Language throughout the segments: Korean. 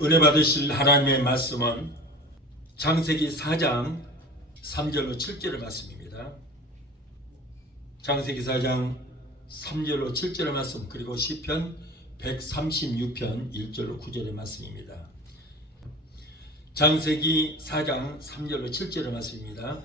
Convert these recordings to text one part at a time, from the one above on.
오늘 은혜 받으실 하나님의 말씀은 창세기 4장 3절로 7절의 말씀입니다. 창세기 4장 3절로 7절의 말씀, 그리고 시편 136편 1절로 9절의 말씀입니다. 창세기 4장 3절로 7절의 말씀입니다.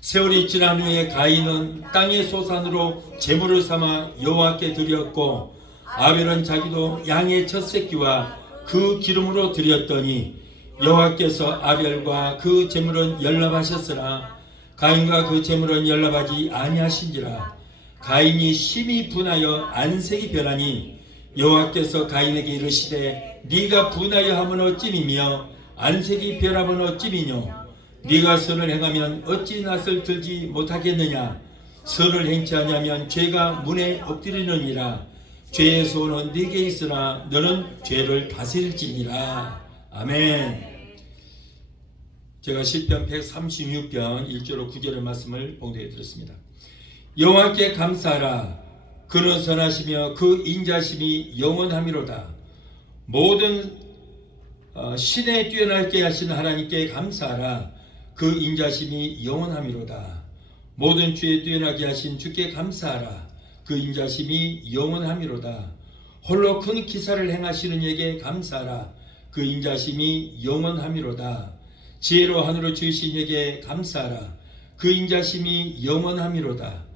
세월이 지난 후에 가인은 땅의 소산으로 제물을 삼아 여호와께 드렸고, 아벨은 자기도 양의 첫 새끼와 그 기름으로 드렸더니 여호와께서 아벨과 그 제물은 연락하셨으나 가인과 그 제물은 연락하지 아니하신지라. 가인이 심히 분하여 안색이 변하니 여호와께서 가인에게 이르시되 네가 분하여 하면 어찌미며 안색이 변하면 어찌미뇨. 네가 선을 행하면 어찌 낯을 들지 못하겠느냐. 선을 행치 아니하면 죄가 문에 엎드리느니라. 죄의 소원은 네게 있으나 너는 죄를 다스릴지니라. 아멘. 제가 시편 136편 1절로 9절의 말씀을 봉독해 드렸습니다. 여호와께 감사하라. 그는 선하시며 그 인자심이 영원함이로다. 모든 신에 뛰어나게 하신 하나님께 감사하라. 그 인자심이 영원함이로다. 모든 주에 뛰어나게 하신 주께 감사하라. 그 인자심이 영원함이로다. 홀로 큰 기사를 행하시는 이에게 감사하라. 그 인자심이 영원함이로다. 지혜로 하늘을 지으신 이에게 감사하라. 그 인자심이 영원함이로다.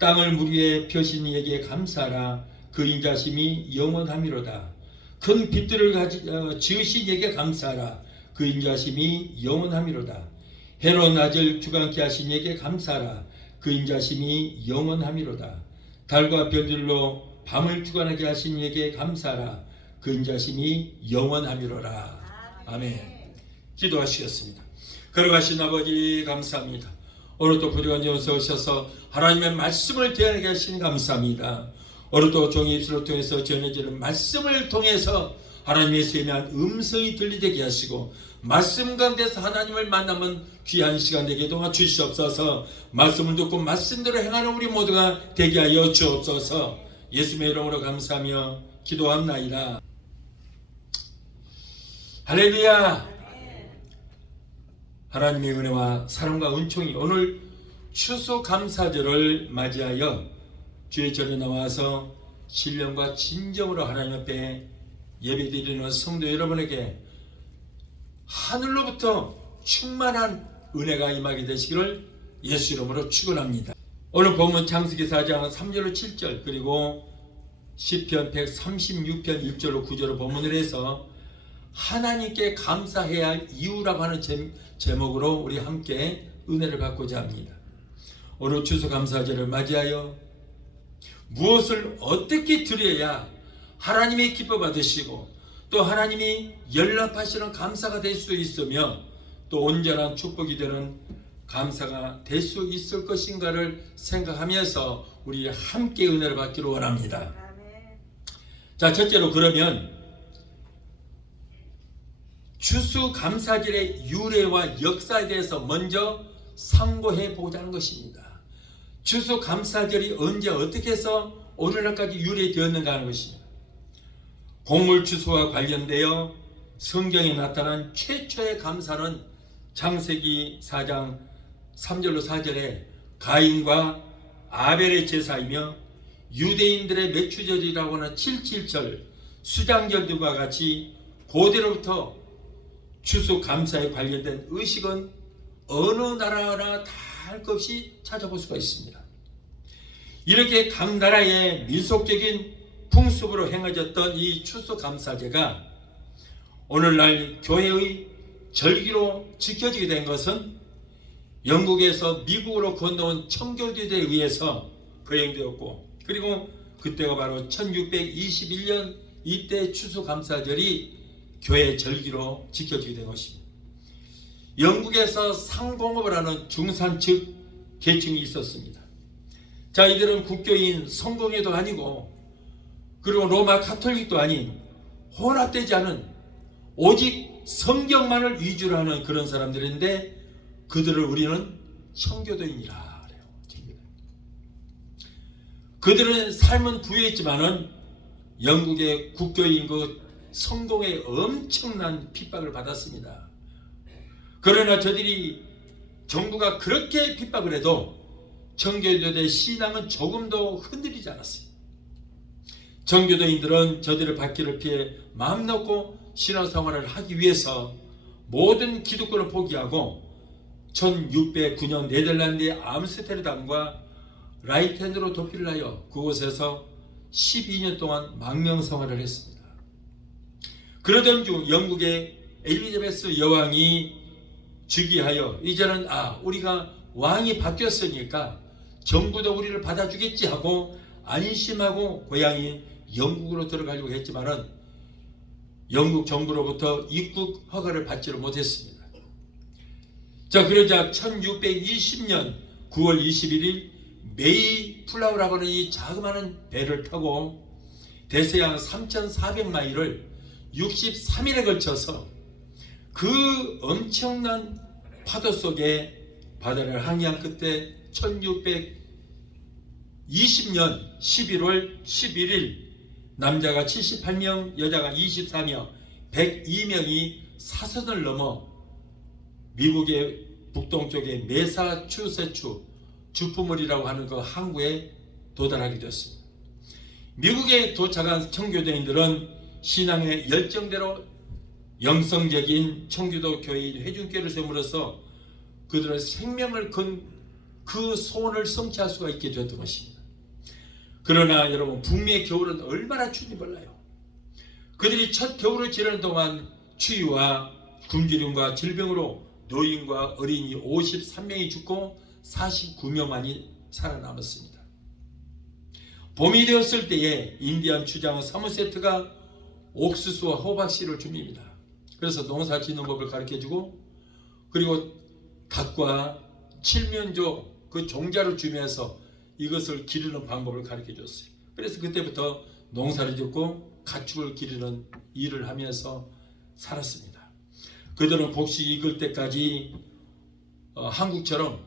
땅을 물 위에 펴신 이에게 감사하라. 그 인자심이 영원함이로다. 큰 빛들을 지으신 이에게 감사하라. 그 인자심이 영원함이로다. 해로 낮을 주관케 하신 이에게 감사하라. 그 인자심이 영원함이로다. 달과 별들로 밤을 주관하게 하신 이에게 감사하라. 그 인자심이 영원함이로라. 아멘. 기도하시겠습니다. 걸어가신 아버지 감사합니다. 오늘도 부족한 연세 오셔서 하나님의 말씀을 전하게 하시니 감사합니다. 오늘도 종의 입술을 통해서 전해지는 말씀을 통해서 하나님의 세미한 음성이 들리게 하시고, 말씀 가운데서 하나님을 만나면 귀한 시간 되게 동안 주시옵소서. 말씀을 듣고 말씀대로 행하는 우리 모두가 되게 하여 주옵소서. 예수님의 이름으로 감사하며 기도합나이다. 할렐루야. 하나님의 은혜와 사랑과 은총이 오늘 추수감사절을 맞이하여 주의 전에 나와서 신령과 진정으로 하나님 앞에 예배드리는 성도 여러분에게 하늘로부터 충만한 은혜가 임하게 되시기를 예수 이름으로 축원합니다. 오늘 본문 창세기 4장 3절로 7절, 그리고 시편 136편 1절로 9절로 본문을 해서 하나님께 감사해야 할 이유라고 하는 제목으로 우리 함께 은혜를 받고자 합니다. 오늘 추수감사절을 맞이하여 무엇을 어떻게 드려야 하나님의 기뻐 받으시고 또 하나님이 연락하시는 감사가 될 수 있으며 또 온전한 축복이 되는 감사가 될 수 있을 것인가를 생각하면서 우리 함께 은혜를 받기를 원합니다. 자, 첫째로 그러면 추수감사절의 유래와 역사에 대해서 먼저 상고해 보자는 것입니다. 추수감사절이 언제 어떻게 해서 오늘날까지 유래되었는가 하는 것입니다. 곡물추수와 관련되어 성경에 나타난 최초의 감사는 창세기 4장 3절로 4절에 가인과 아벨의 제사이며 유대인들의 매추절이라고 하는 7.7절 수장절들과 같이 고대로부터 추수감사에 관련된 의식은 어느 나라나 다 할 것 없이 찾아볼 수가 있습니다. 이렇게 각 나라의 민속적인 풍습으로 행해졌던 이 추수감사제가 오늘날 교회의 절기로 지켜지게 된 것은 영국에서 미국으로 건너온 청교도들에 의해서 거행되었고, 그리고 그때가 바로 1621년 이때 추수감사절이 교회 절기로 지켜지게 된 것입니다. 영국에서 상공업을 하는 중산층 계층이 있었습니다. 자, 이들은 국교인 성공회도 아니고 그리고 로마 가톨릭도 아닌 혼합되지 않은 오직 성경만을 위주로 하는 그런 사람들인데 그들을 우리는 청교도인이라 그래요. 그들은 삶은 부유했지만은 영국의 국교인 그 성공에 엄청난 핍박을 받았습니다. 그러나 저들이 정부가 그렇게 핍박을 해도 청교도의 신앙은 조금도 흔들리지 않았어요. 청교도인들은 저들의 박해를 피해 마음 놓고 신앙생활을 하기 위해서 모든 기독교를 포기하고 1609년 네덜란드의 암스테르담과 라이텐으로 도피를 하여 그곳에서 12년 동안 망명생활을 했습니다. 그러던 중 영국의 엘리자베스 여왕이 즉위하여 이제는 우리가 왕이 바뀌었으니까 정부도 우리를 받아주겠지 하고 안심하고 고향인 영국으로 들어가려고 했지만은 영국 정부로부터 입국 허가를 받지를 못했습니다. 자, 그러자 1620년 9월 21일 메이 플라우라고 하는 이 자그마한 배를 타고 대서양 3,400마일을 63일에 걸쳐서 그 엄청난 파도 속에 바다를 항해한 끝에 1620년 11월 11일 남자가 78명, 여자가 24명, 102명이 사선을 넘어 미국의 북동쪽의 매사추세츠 주프물이라고 하는 그 항구에 도달하게 되었습니다. 미국에 도착한 청교도인들은 신앙의 열정대로 영성적인 청교도 교회인 회중교를 세움으로써 그들의 생명을 건 그 소원을 성취할 수가 있게 되었던 것입니다. 그러나 여러분, 북미의 겨울은 얼마나 추운지 몰라요. 그들이 첫 겨울을 지내는 동안 추위와 굶주림과 질병으로 노인과 어린이 53명이 죽고 49명만이 살아남았습니다. 봄이 되었을 때에 인디안 주장 사무세트가 옥수수와 호박씨를 줍니다. 그래서 농사 짓는 법을 가르쳐주고, 그리고 닭과 칠면조 그 종자를 주면서 이것을 기르는 방법을 가르쳐줬어요. 그래서 그때부터 농사를 짓고 가축을 기르는 일을 하면서 살았습니다. 그들은 곡식 익을 때까지 한국처럼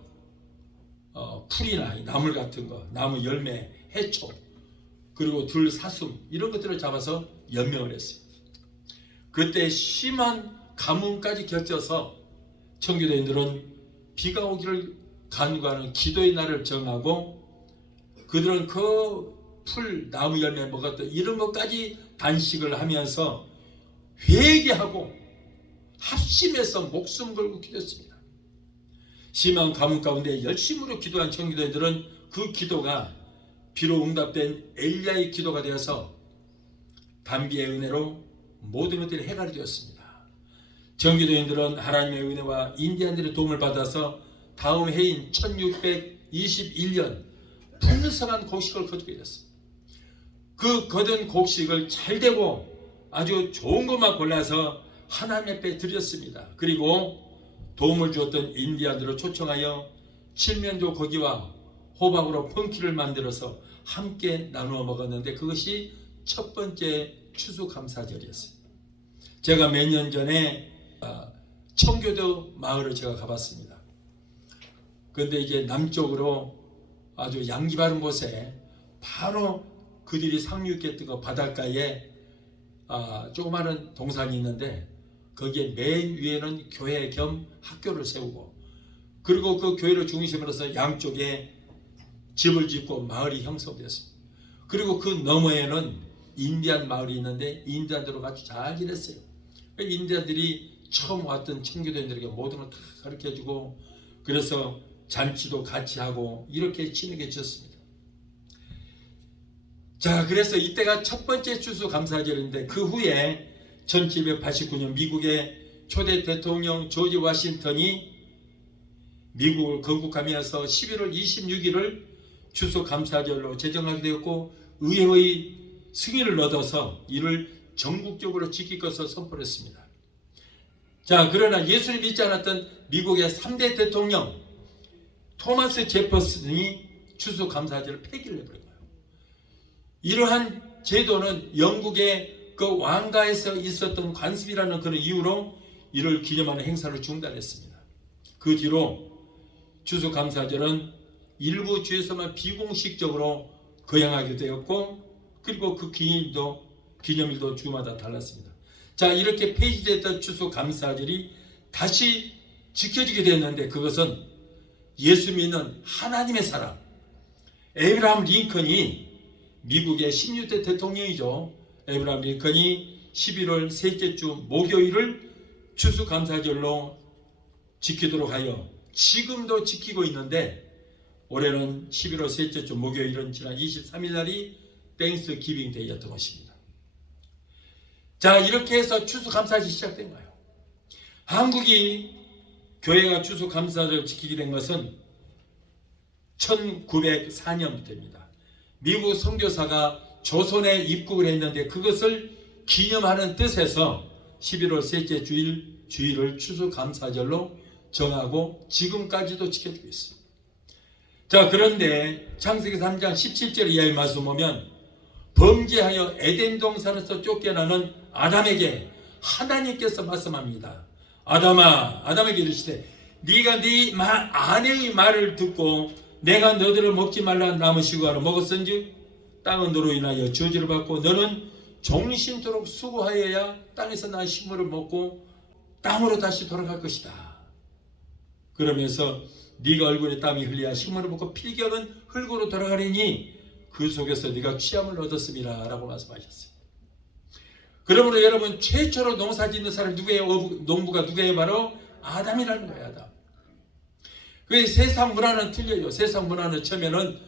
풀이나 나물 같은 거, 나무 열매, 해초, 그리고 들 사슴 이런 것들을 잡아서 연명을 했어요. 그때 심한 가뭄까지 겹쳐서 청교도인들은 비가 오기를 간구하는 기도의 날을 정하고, 그들은 그 풀, 나무 열매 먹었던 이런 것까지 단식을 하면서 회개하고 합심해서 목숨 걸고 기도했습니다. 심한 가뭄 가운데 열심으로 기도한 청교도인들은 그 기도가 비로 응답된 엘리야의 기도가 되어서 단비의 은혜로 모든 것들이 해결이 되었습니다. 청교도인들은 하나님의 은혜와 인디안들의 도움을 받아서 다음 해인 1621년 풍성한 곡식을 거두게 됐습니다. 그 거둔 곡식을 잘되고 아주 좋은 것만 골라서 하나님 앞에 드렸습니다. 그리고 도움을 주었던 인디안들을 초청하여 칠면조 고기와 호박으로 펑키를 만들어서 함께 나누어 먹었는데 그것이 첫 번째 추수감사절이었어요. 제가 몇 년 전에 청교도 마을을 제가 가봤습니다. 그런데 이게 남쪽으로 아주 양기 바른 곳에 바로 그들이 상륙했던 그 바닷가에 조그마한 동산이 있는데 거기에 맨 위에는 교회 겸 학교를 세우고, 그리고 그 교회를 중심으로 해서 양쪽에 집을 짓고 마을이 형성되었습니다. 그리고 그 너머에는 인디안 마을이 있는데 인디안들과 같이 잘 지냈어요. 인디안들이 처음 왔던 청교도인들에게 모든 걸 다 가르쳐주고, 그래서 잔치도 같이 하고 이렇게 친하게 지었습니다. 자, 그래서 이때가 첫 번째 추수감사절인데, 그 후에 1789년 미국의 초대 대통령 조지 워싱턴이 미국을 건국하면서 11월 26일을 추수감사절로 제정하게 되었고, 의회의 승인을 얻어서 이를 전국적으로 지킬 것을 선포했습니다. 자, 그러나 예수를 믿지 않았던 미국의 3대 대통령 토마스 제퍼슨이 추수감사절을 폐기를 해버린 거예요. 이러한 제도는 영국의 그 왕가에서 있었던 관습이라는 그런 이유로 이를 기념하는 행사를 중단했습니다. 그 뒤로 추수감사절은 일부 주에서만 비공식적으로 거행하게 되었고, 그리고 그 기념일도 주마다 달랐습니다. 자, 이렇게 폐지됐던 추수감사절이 다시 지켜지게 됐는데, 그것은 예수 믿는 하나님의 사람 에이브라함 링컨이, 미국의 16대 대통령이죠. 에이브라함 링컨이 11월 셋째 주 목요일을 추수감사절로 지키도록 하여 지금도 지키고 있는데, 올해는 11월 셋째 주 목요일은 지난 23일 날이 땡스 기빙 데이였던 것입니다. 자, 이렇게 해서 추수감사절이 시작된 거예요. 한국이 교회가 추수감사절을 지키게 된 것은 1904년부터입니다. 미국 선교사가 조선에 입국을 했는데, 그것을 기념하는 뜻에서 11월 셋째 주일을 추수감사절로 정하고 지금까지도 지켜주고 있습니다. 자, 그런데 창세기 3장 17절 이하의 말씀 보면, 범죄하여 에덴 동산에서 쫓겨나는 아담에게 하나님께서 말씀합니다. 아담에게 이르시되, 네가 네 아내의 말을 듣고 내가 너들을 먹지 말라는 나무 시과를 먹었은즉 땅은 너로 인하여 저주를 받고 너는 종신토록 수고하여야 땅에서 난 식물을 먹고 땅으로 다시 돌아갈 것이다. 그러면서 네가 얼굴에 땀이 흘려야 식물을 먹고 필경은 흙으로 돌아가리니 그 속에서 네가 취함을 얻었음이라 라고 말씀하셨어요. 그러므로 여러분, 최초로 농사 짓는 사람 누구예요? 농부가 누구예요? 바로 아담이라는 거예요. 아담. 그 세상 문화는 틀려요. 세상 문화는 처음에는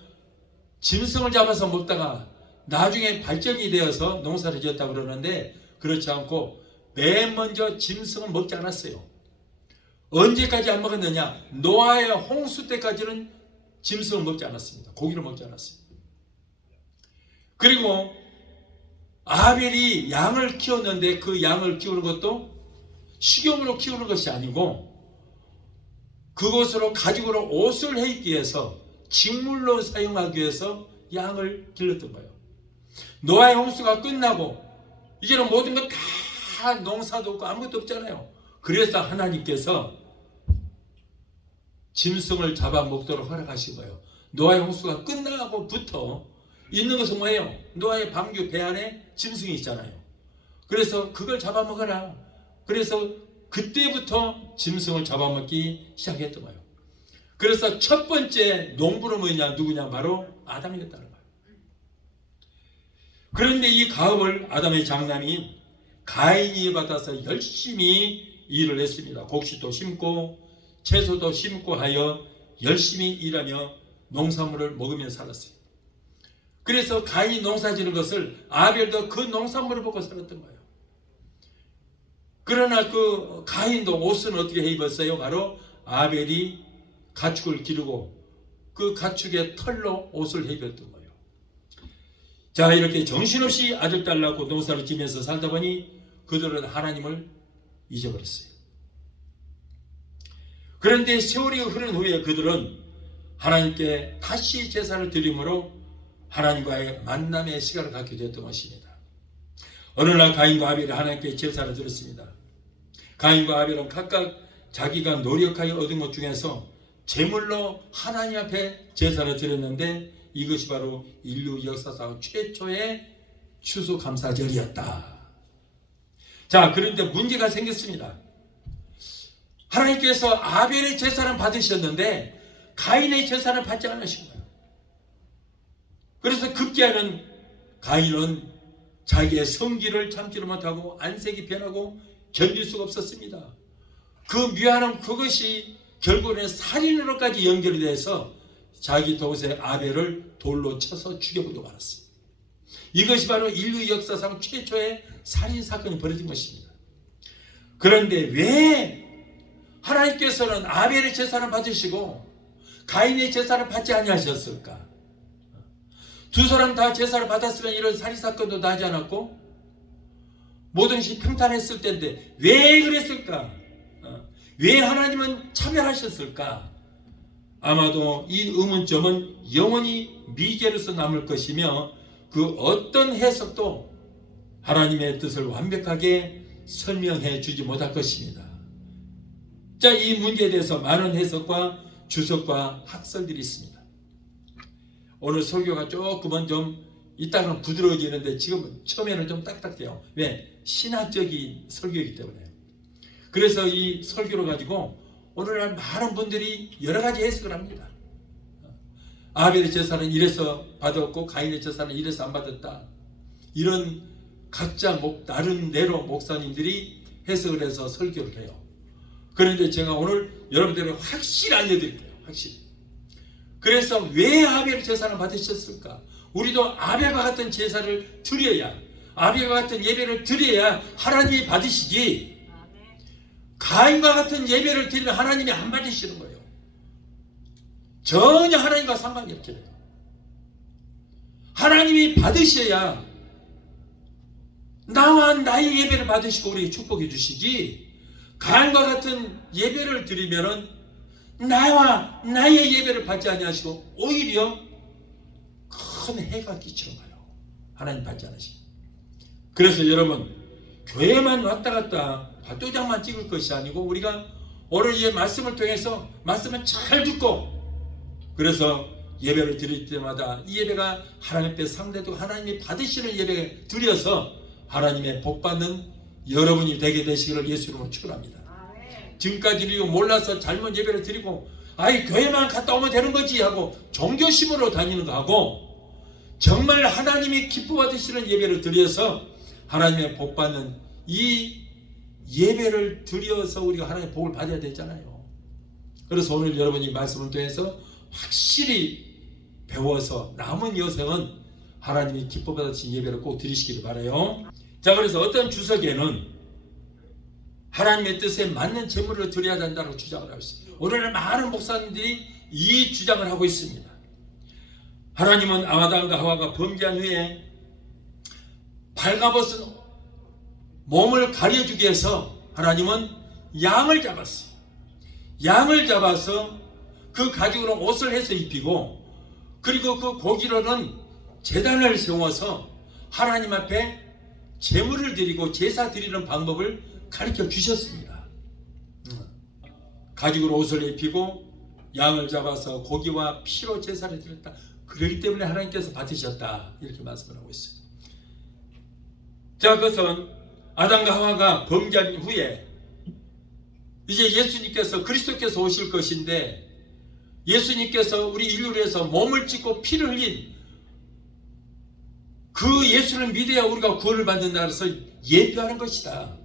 짐승을 잡아서 먹다가 나중에 발전이 되어서 농사를 지었다고 그러는데, 그렇지 않고 맨 먼저 짐승을 먹지 않았어요. 언제까지 안 먹었느냐? 노아의 홍수 때까지는 짐승을 먹지 않았습니다. 고기를 먹지 않았습니다. 그리고 아벨이 양을 키웠는데, 그 양을 키우는 것도 식용으로 키우는 것이 아니고 그것으로 가죽으로 옷을 해입기 위해서, 직물로 사용하기 위해서 양을 길렀던 거예요. 노아의 홍수가 끝나고 이제는 모든 것 다 농사도 없고 아무것도 없잖아요. 그래서 하나님께서 짐승을 잡아먹도록 허락하신 거예요. 노아의 홍수가 끝나고부터 있는 것은 뭐예요? 노아의 방주 배 안에 짐승이 있잖아요. 그래서 그걸 잡아먹어라. 그래서 그때부터 짐승을 잡아먹기 시작했던 거예요. 그래서 첫 번째 농부는 뭐냐? 누구냐? 바로 아담이었다는 거예요. 그런데 이 가업을 아담의 장남인 가인이 받아서 열심히 일을 했습니다. 곡식도 심고 채소도 심고 하여 열심히 일하며 농산물을 먹으며 살았어요. 그래서 가인이 농사 지는 것을 아벨도 그 농산물을 먹고 살았던 거예요. 그러나 그 가인도 옷은 어떻게 해 입었어요? 바로 아벨이 가축을 기르고 그 가축의 털로 옷을 해 입었던 거예요. 자, 이렇게 정신없이 아들 딸 낳고 농사를 지면서 살다 보니 그들은 하나님을 잊어버렸어요. 그런데 세월이 흐른 후에 그들은 하나님께 다시 제사를 드림으로 하나님과의 만남의 시간을 갖게 되었던 것입니다. 어느 날 가인과 아벨이 하나님께 제사를 드렸습니다. 가인과 아벨은 각각 자기가 노력하여 얻은 것 중에서 제물로 하나님 앞에 제사를 드렸는데, 이것이 바로 인류 역사상 최초의 추수감사절이었다. 자, 그런데 문제가 생겼습니다. 하나님께서 아벨의 제사를 받으셨는데 가인의 제사를 받지 않으신 거예요. 그래서 급기야는 가인은 자기의 성기를 참지를 못하고 안색이 변하고 견딜 수가 없었습니다. 그 미안함, 그것이 결국에는 살인으로까지 연결이 돼서 자기 동생 아벨을 돌로 쳐서 죽여버리고 말았습니다. 이것이 바로 인류 역사상 최초의 살인사건이 벌어진 것입니다. 그런데 왜 하나님께서는 아벨의 제사를 받으시고 가인의 제사를 받지 아니하셨을까? 두 사람 다 제사를 받았으면 이런 살인사건도 나지 않았고 모든 것이 평탄했을 텐데 왜 그랬을까? 왜 하나님은 차별하셨을까? 아마도 이 의문점은 영원히 미제로서 남을 것이며 그 어떤 해석도 하나님의 뜻을 완벽하게 설명해 주지 못할 것입니다. 자, 이 문제에 대해서 많은 해석과 주석과 학설들이 있습니다. 오늘 설교가 조금은 좀 이따가는 부드러워지는데 지금 처음에는 좀 딱딱해요. 왜? 신학적인 설교이기 때문에. 그래서 이 설교를 가지고 오늘날 많은 분들이 여러 가지 해석을 합니다. 아벨의 제사는 이래서 받았고 가인의 제사는 이래서 안 받았다. 이런 각자 나름대로 목사님들이 해석을 해서 설교를 해요. 그런데 제가 오늘 여러분들에게 확실히 알려드릴게요. 확실히. 그래서 왜 아벨의 제사를 받으셨을까? 우리도 아벨과 같은 제사를 드려야, 아벨과 같은 예배를 드려야 하나님이 받으시지, 가인과 같은 예배를 드리면 하나님이 안 받으시는 거예요. 전혀 하나님과 상관이 없게 돼요. 하나님이 받으셔야 나와 나의 예배를 받으시고 우리에게 축복해 주시지, 가인과 같은 예배를 드리면은 나와 나의 예배를 받지 아니하시고 오히려 큰 해가 끼치는 거예요. 하나님 받지 않으시고. 그래서 여러분, 교회만 왔다 갔다 밥도장만 찍을 것이 아니고 우리가 오늘 이 말씀을 통해서 말씀을 잘 듣고, 그래서 예배를 드릴 때마다 이 예배가 하나님 앞에 상대되고 하나님이 받으시는 예배를 드려서 하나님의 복받는 여러분이 되게 되시기를 예수 이름으로 축원합니다. 지금까지는 몰라서 잘못 예배를 드리고 교회만 갔다 오면 되는 거지 하고 종교심으로 다니는 거 하고, 정말 하나님이 기뻐 받으시는 예배를 드려서 하나님의 복받는 이 예배를 드려서 우리가 하나님의 복을 받아야 되잖아요. 그래서 오늘 여러분이 말씀을 통해서 확실히 배워서 남은 여생은 하나님이 기뻐 받으신 예배를 꼭 드리시기를 바라요. 자, 그래서 어떤 주석에는 하나님의 뜻에 맞는 제물을 드려야 된다고 주장을 하고 있습니다. 오늘날 많은 목사님들이 이 주장을 하고 있습니다. 하나님은 아담과 하와가 범죄한 후에 발가벗은 몸을 가려주기 위해서 하나님은 양을 잡았어요. 양을 잡아서 그 가죽으로 옷을 해서 입히고, 그리고 그 고기로는 제단을 세워서 하나님 앞에 제물을 드리고 제사 드리는 방법을 가르쳐 주셨습니다. 가죽으로 옷을 입히고 양을 잡아서 고기와 피로 제사를 드렸다. 그렇기 때문에 하나님께서 받으셨다. 이렇게 말씀을 하고 있어요. 자, 그것은 아담과 하와가 범죄한 후에 이제 예수님께서, 그리스도께서 오실 것인데, 예수님께서 우리 인류를 위해서 몸을 찢고 피를 흘린 그 예수를 믿어야 우리가 구원을 받는다 해서 예표하는 것이다.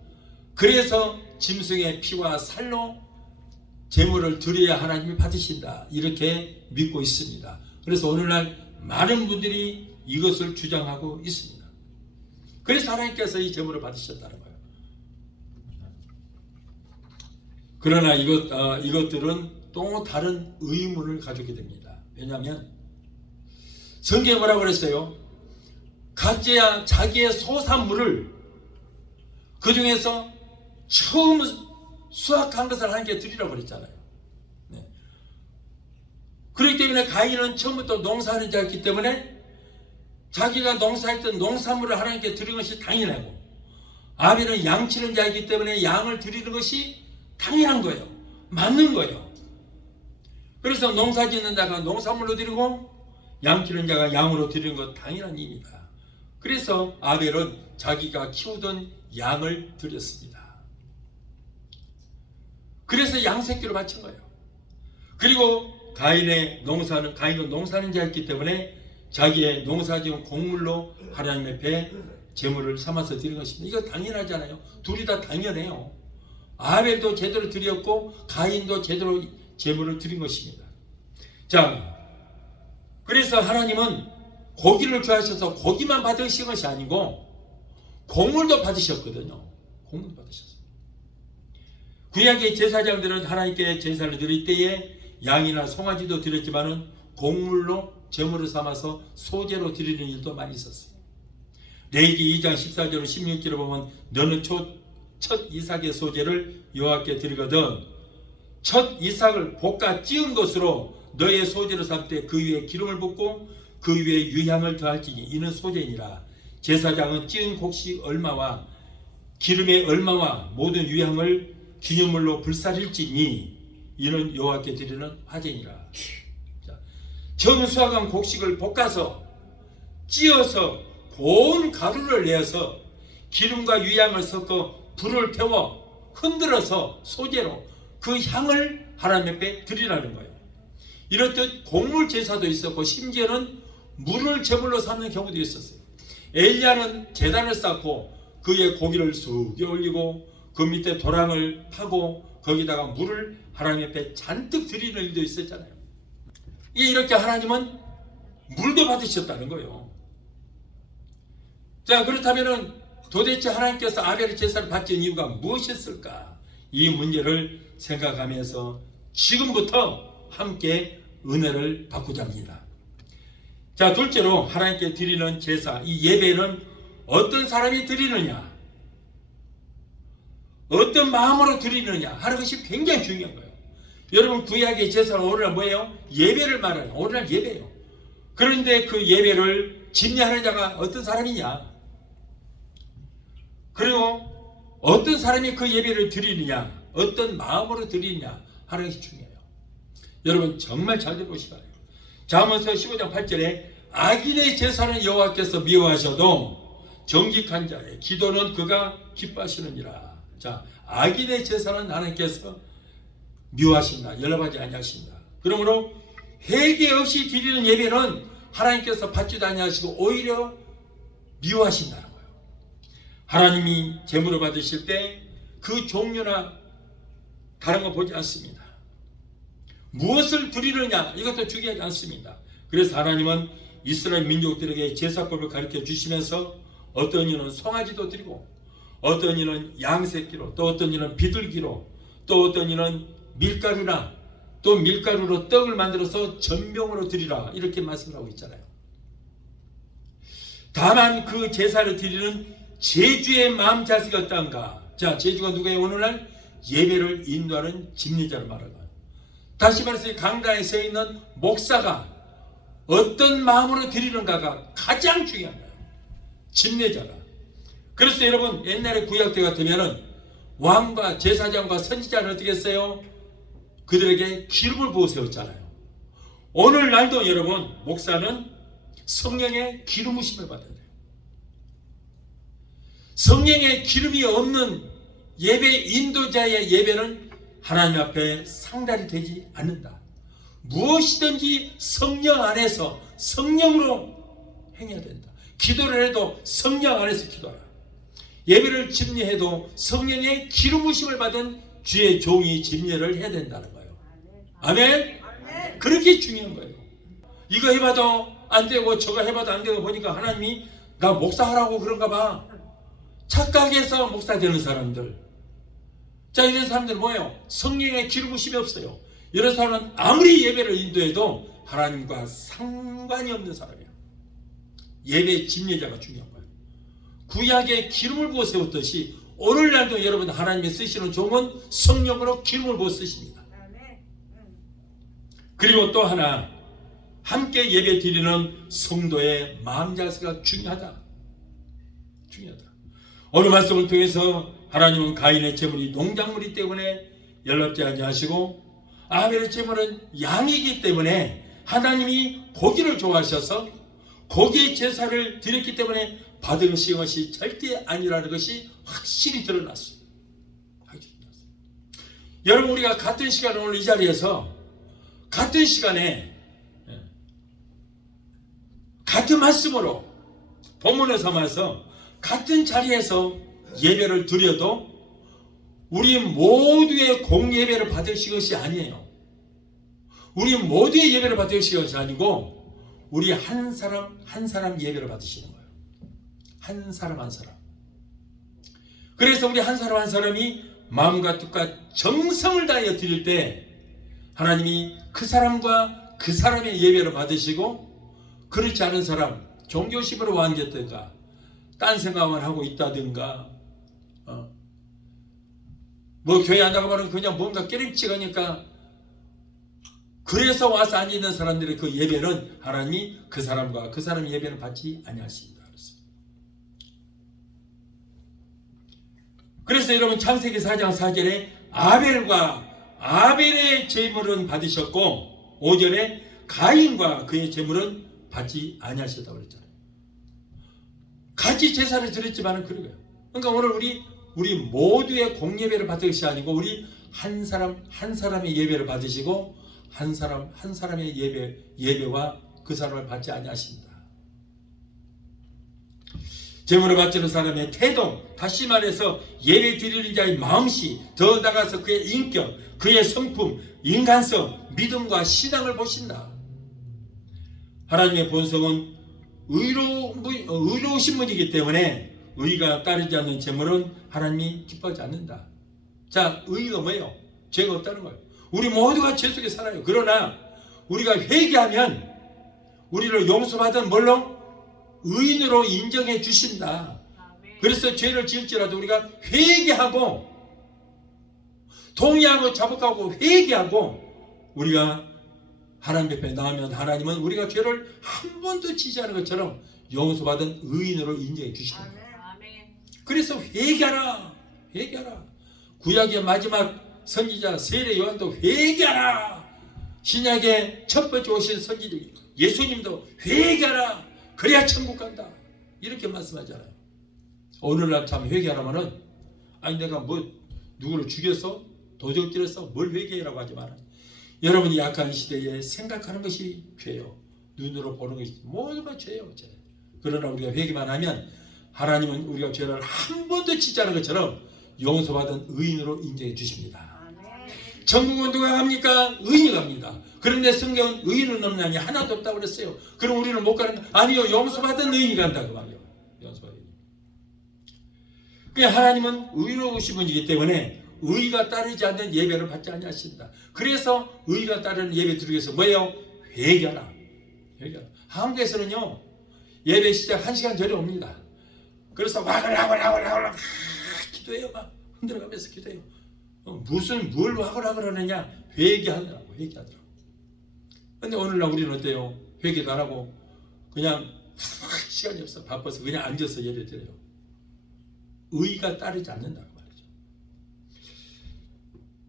그래서 짐승의 피와 살로 제물을 드려야 하나님이 받으신다. 이렇게 믿고 있습니다. 그래서 오늘날 많은 분들이 이것을 주장하고 있습니다. 그래서 하나님께서 이 제물을 받으셨다는 거예요. 그러나 이것들은 또 다른 의문을 가지게 됩니다. 왜냐하면 성경에 뭐라고 그랬어요? 각자 자기의 소산물을 그 중에서 처음 수확한 것을 하나님께 드리라고 그랬잖아요. 네. 그렇기 때문에 가인은 처음부터 농사하는 자였기 때문에 자기가 농사했던 농산물을 하나님께 드리는 것이 당연하고, 아벨은 양치는 자이기 때문에 양을 드리는 것이 당연한 거예요. 맞는 거예요. 그래서 농사 짓는 자가 농산물로 드리고 양치는 자가 양으로 드리는 것 당연한 일입니다. 그래서 아벨은 자기가 키우던 양을 드렸습니다. 그래서 양새끼로 바친 거예요. 그리고 가인은 농사는 자였기 때문에 자기의 농사지은 곡물로 하나님 앞에 제물을 삼아서 드린 것입니다. 이거 당연하잖아요. 둘이 다 당연해요. 아벨도 제대로 드렸고 가인도 제대로 제물을 드린 것입니다. 자, 그래서 하나님은 고기를 좋아하셔서 고기만 받으신 것이 아니고 곡물도 받으셨거든요. 곡물도 받으셨어요. 구약의 제사장들은 하나님께 제사를 드릴 때에 양이나 송아지도 드렸지만은 곡물로 제물을 삼아서 소제로 드리는 일도 많이 있었어요. 레위기 2장 14절 16절을 보면 너는 첫 이삭의 소제를 여호와께 드리거든 첫 이삭을 볶아 찌은 것으로 너의 소제로 삼 때 그 위에 기름을 붓고 그 위에 유향을 더할지니 이는 소제니라. 제사장은 찌은 곡식 얼마와 기름의 얼마와 모든 유향을 기념물로 불사릴지니 이는 여호와께 드리는 화제니라. 자, 처음 수확한 곡식을 볶아서 찧어서 고운 가루를 내어서 기름과 유향을 섞어 불을 태워 흔들어서 소재로 그 향을 하나님 앞에 드리라는 거예요. 이렇듯 곡물 제사도 있었고 심지어는 물을 제물로 삼는 경우도 있었어요. 엘리야는 제단을 쌓고 그 위에 고기를 쑥 올리고 그 밑에 도랑을 파고 거기다가 물을 하나님 앞에 잔뜩 드리는 일도 있었잖아요. 이렇게 하나님은 물도 받으셨다는 거예요. 자, 그렇다면 도대체 하나님께서 아벨의 제사를 바친 이유가 무엇이었을까? 이 문제를 생각하면서 지금부터 함께 은혜를 받고자 합니다. 자, 둘째로 하나님께 드리는 제사, 이 예배는 어떤 사람이 드리느냐, 어떤 마음으로 드리느냐 하는 것이 굉장히 중요한 거예요. 여러분, 구약의 제사는 오늘날 뭐예요? 예배를 말해요. 오늘날 예배예요. 그런데 그 예배를 집례하는 자가 어떤 사람이냐, 그리고 어떤 사람이 그 예배를 드리느냐, 어떤 마음으로 드리느냐 하는 것이 중요해요. 여러분, 정말 잘 들어보시기 바라요. 잠언서 15장 8절에 악인의 제사는 여호와께서 미워하셔도 정직한 자의 기도는 그가 기뻐하시느니라. 자, 악인의 제사는 하나님께서 미워하신다, 연락하지 아니하신다. 그러므로 회개 없이 드리는 예배는 하나님께서 받지도 아니하시고 오히려 미워하신다는 거예요. 하나님이 제물을 받으실 때 그 종류나 다른 거 보지 않습니다. 무엇을 드리느냐, 이것도 중요하지 않습니다. 그래서 하나님은 이스라엘 민족들에게 제사법을 가르쳐 주시면서 어떤 이는 송아지도 드리고, 어떤 이는 양새끼로, 또 어떤 이는 비둘기로, 또 어떤 이는 밀가루나 또 밀가루로 떡을 만들어서 전병으로 드리라, 이렇게 말씀을 하고 있잖아요. 다만 그 제사를 드리는 제주의 마음 자세가 어떤가? 자, 제주가 누구예요? 오늘날 예배를 인도하는 집례자를 말하는 거예요. 다시 말해서 강단에 서 있는 목사가 어떤 마음으로 드리는가가 가장 중요한 거예요. 집례자가. 그래서 여러분, 옛날에 구약 때 같으면은 왕과 제사장과 선지자는 어떻게 했어요? 그들에게 기름을 부어 세웠잖아요. 오늘날도 여러분, 목사는 성령의 기름 부심을 받아야 돼요. 성령의 기름이 없는 예배 인도자의 예배는 하나님 앞에 상달이 되지 않는다. 무엇이든지 성령 안에서 성령으로 행해야 된다. 기도를 해도 성령 안에서 기도하라. 예배를 집례해도 성령의 기름 부심을 받은 주의 종이 집례를 해야 된다는 거예요. 아멘? 그렇게 중요한 거예요. 이거 해봐도 안 되고 저거 해봐도 안 되고 보니까 하나님이 나 목사하라고 그런가 봐. 착각해서 목사 되는 사람들. 자, 이런 사람들은 뭐예요? 성령의 기름 부심이 없어요. 이런 사람은 아무리 예배를 인도해도 하나님과 상관이 없는 사람이에요. 예배 집례자가 중요한 거예요. 구약에 기름을 부어 세웠듯이 오늘날도 여러분, 하나님이 쓰시는 종은 성령으로 기름을 부어 쓰십니다. 그리고 또 하나, 함께 예배 드리는 성도의 마음 자세가 중요하다. 오늘 말씀을 통해서 하나님은 가인의 제물이 농작물이기 때문에 연락지 아니하시고, 아벨의 제물은 양이기 때문에 하나님이 고기를 좋아하셔서 고기의 제사를 드렸기 때문에 받으신 것이 절대 아니라는 것이 확실히 드러났습니다. 여러분, 우리가 같은 시간에 오늘 이 자리에서 같은 시간에 같은 말씀으로 본문을 삼아서 같은 자리에서 예배를 드려도 우리 모두의 공예배를 받으신 것이 아니에요. 우리 모두의 예배를 받으신 것이 아니고 우리 한 사람 한 사람 예배를 받으시는 거예요. 한 사람 한 사람. 그래서 우리 한 사람 한 사람이 마음과 뜻과 정성을 다하여 드릴 때 하나님이 그 사람과 그 사람의 예배를 받으시고, 그렇지 않은 사람, 종교심으로 완겼든가 딴 생각만 하고 있다든가 뭐 교회 안 나가면 그냥 뭔가 깨름칙하니까 그래서 와서 앉아있는 사람들의 그 예배는 하나님이 그 사람과 그 사람의 예배는 받지 아니하십니다. 그래서 여러분, 창세기 4장 4절에 아벨의 제물은 받으셨고 5절에 가인과 그의 제물은 받지 아니하셨다고 그랬잖아요. 같이 제사를 드렸지만은 그런 거예요. 그러니까 오늘 우리 모두의 공예배를 받을 것이 아니고 우리 한 사람 한 사람의 예배를 받으시고 한 사람 한 사람의 예배와 그 사람을 받지 아니하신다. 제물을 바치는 사람의 태도, 다시 말해서 예배 드리는 자의 마음씨, 더 나아가서 그의 인격, 그의 성품, 인간성, 믿음과 신앙을 보신다. 하나님의 본성은 의로우신 분이기 때문에 의가 따르지 않는 제물은 하나님이 기뻐하지 않는다. 자, 의가 뭐예요? 죄가 없다는 거예요. 우리 모두가 죄 속에 살아요. 그러나 우리가 회개하면 우리를 용서받은 뭘로? 의인으로 인정해 주신다. 그래서 죄를 지을지라도 우리가 회개하고 동의하고 자복하고 회개하고 우리가 하나님 옆에 나오면 하나님은 우리가 죄를 한 번도 지지 않은 것처럼 용서받은 의인으로 인정해 주신다. 그래서 회개하라. 회개하라. 구약의 마지막 선지자 세례 요한도 회개하라. 신약의 첫 번째 오신 선지자 예수님도 회개하라. 그래야 천국 간다. 이렇게 말씀하잖아요. 오늘날 참 회개하라면은 아니 내가 뭐 누구를 죽였어? 도적질했어? 뭘 회개라고 하지 마라. 여러분이 약한 시대에 생각하는 것이 죄요. 눈으로 보는 것이 모두가 죄요. 죄. 그러나 우리가 회개만 하면 하나님은 우리가 죄를 한 번도 짓지 않은 것처럼 용서받은 의인으로 인정해 주십니다. 천국은 누가 갑니까? 의인이 갑니다. 그런데 성경은 의인은 없나니 하나도 없다고 그랬어요. 그럼 우리는 못 가는 거 아니요. 용서받은 의인이 간다고 말이요. 용서받은 의인. 그러니까 하나님은 의로우신 분이기 때문에 의가 따르지 않는 예배를 받지 아니하신다. 그래서 의가 따르는 예배 드리기 위해서 뭐예요? 회개하라. 회개하라. 한국에서는요 예배 시작 1시간 전에 옵니다. 그래서 와글와글 기도해요. 막 흔들어가면서 기도해요. 뭘 와글와글 하느냐? 회개하더라고. 회개하더라고. 근데 오늘날 우리는 어때요? 회개도 안 하고 그냥 시간이 없어 바빠서 그냥 앉아서 예배 드려요. 의가 따르지 않는다고 말이죠.